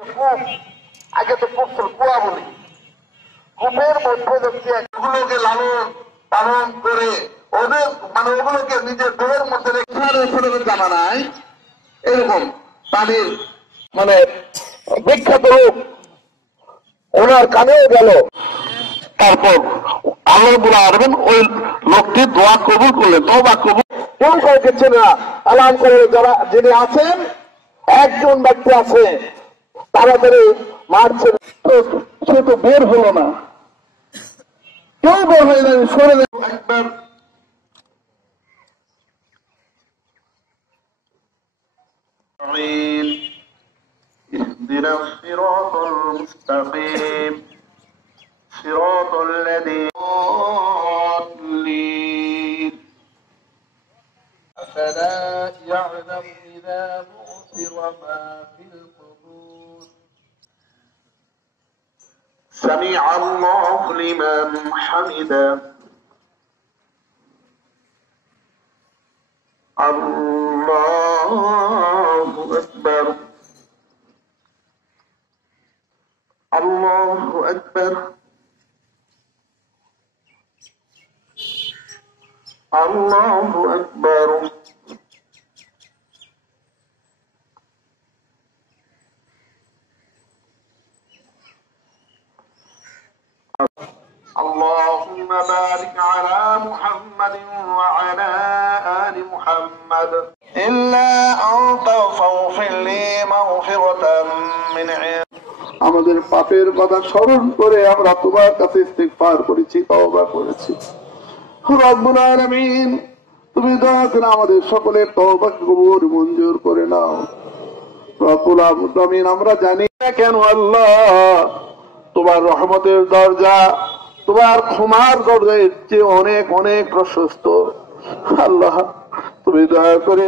কূপ, আগে তো কূপ ছিল কুয়া বলি, কূপের মধ্যে দেখছি এগুলোকে লালন পালন করে ওদের মানে ওগুলোকে নিজের দেহের মধ্যে রেখে জামানায় এরকম পানির মানে বিখ্যাত লোক ওনার কানেও গেল। তারপর আল্লাহ বলে আসবেন ওই লোকটি দোয়া কবুল করলেন, তওবা কবুল কেউ করেছে না। আলাম করে যারা যিনি আছেন একজন ব্যক্তি আছে তাড়াতাড়ি মারছে, সে তো বের হলো না, কেউ বের হয়ে যাবে সরে একবার اهدنا الصراط المستقيم صراط الذين ضالين أفلا يعلم إذا بؤثر ما في القبور سمع الله لمن حمده الله أكبر الله أكبر الله أكبر اللهم بارك على محمد وعلى آل محمد إلا أنت فاغفر لي مغفرة من عندك আমাদের পাপের কথা স্মরণ করে আমরা তোমার কাছে ইস্তিগফার করেছি, তওবা করেছি। রব্বুল আলামিন তুমি দয়া করে আমাদের সকলের তওবা কবুল মঞ্জুর করে নাও। রব্বুল আলামিন আমরা জানি না কেন আল্লাহ তোমার রহমতের দরজা তোমার ক্ষমার দরজার চেয়ে অনেক অনেক প্রশস্ত। আল্লাহ তুমি দয়া করে